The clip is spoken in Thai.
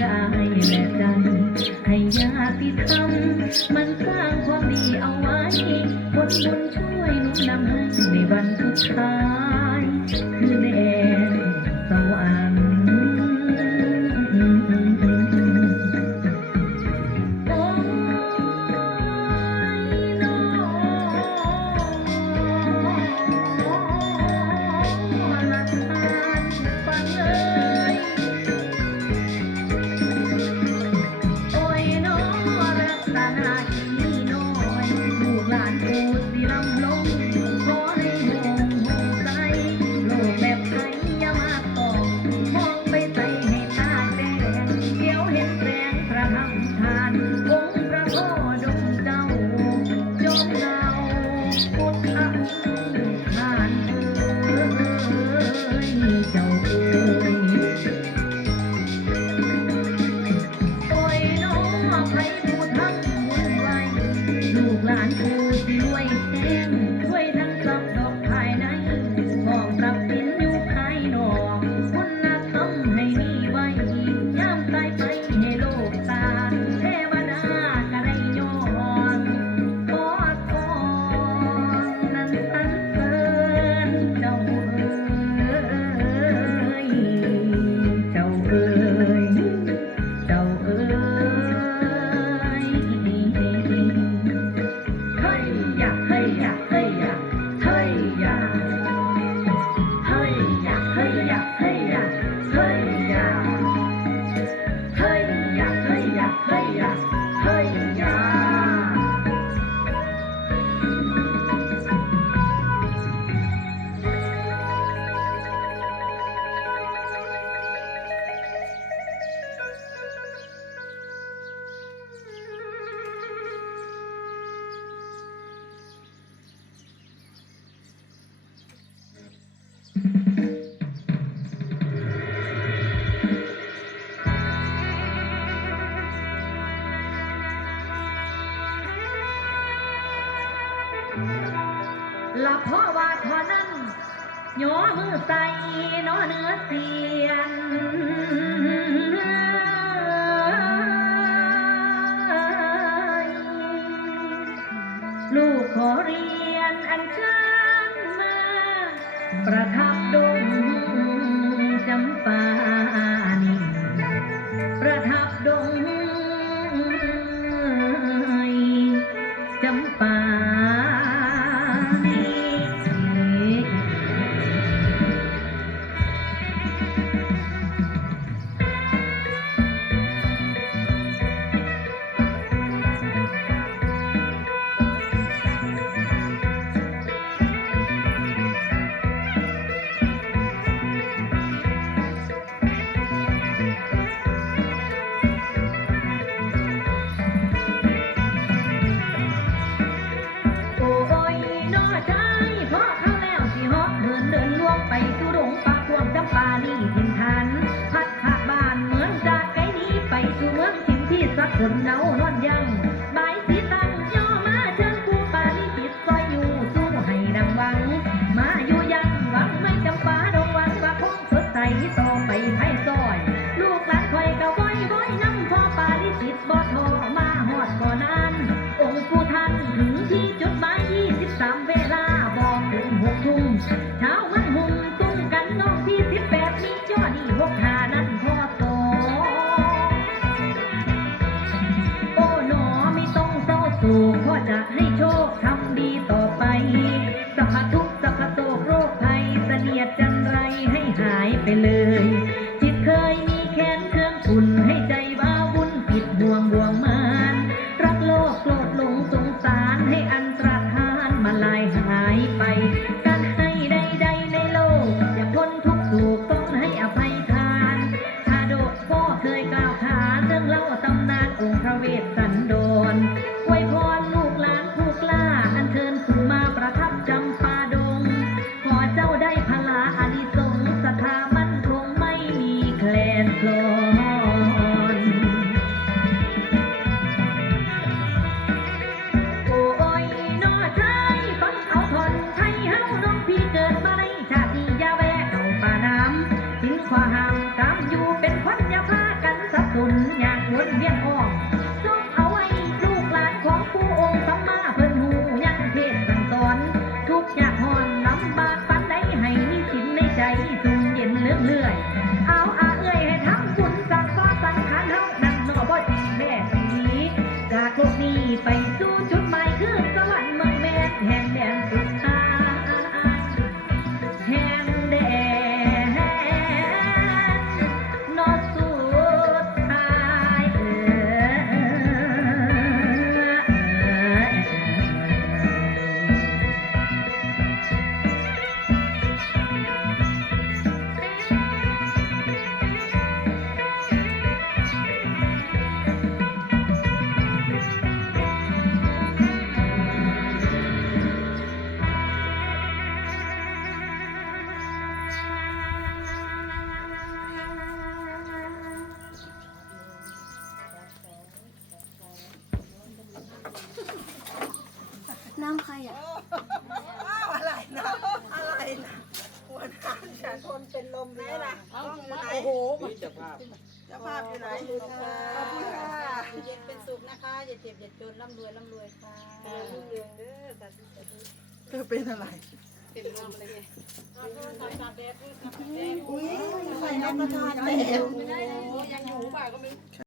กายและกันให้ยาที่ทำมันสร้างความดีเอาไว้คนบุญช่วย ใส่นอเนื้อเสียนลูกขอเรียนอันเชิญมา ประทับดงจำปานิประทับดง Dầu nóng ตรหารมาลายหายไป น้ำใครอะอะไรนะอะไรนะหัวหน้าฉันคนเป็นลมเลยนะโอ้โหจะภาพจะภาพอยู่ไหนขอบคุณค่ะเย็นเป็นสุขนะคะอย่าเจ็บอย่าจนร่ำรวยร่ำรวยค่ะรุ่งเรืองเด้อเธอเป็นอะไรเป็นลมเลยอุ้ยใส่น้ำกระชากแตกยังอยู่ป่าก็ไม่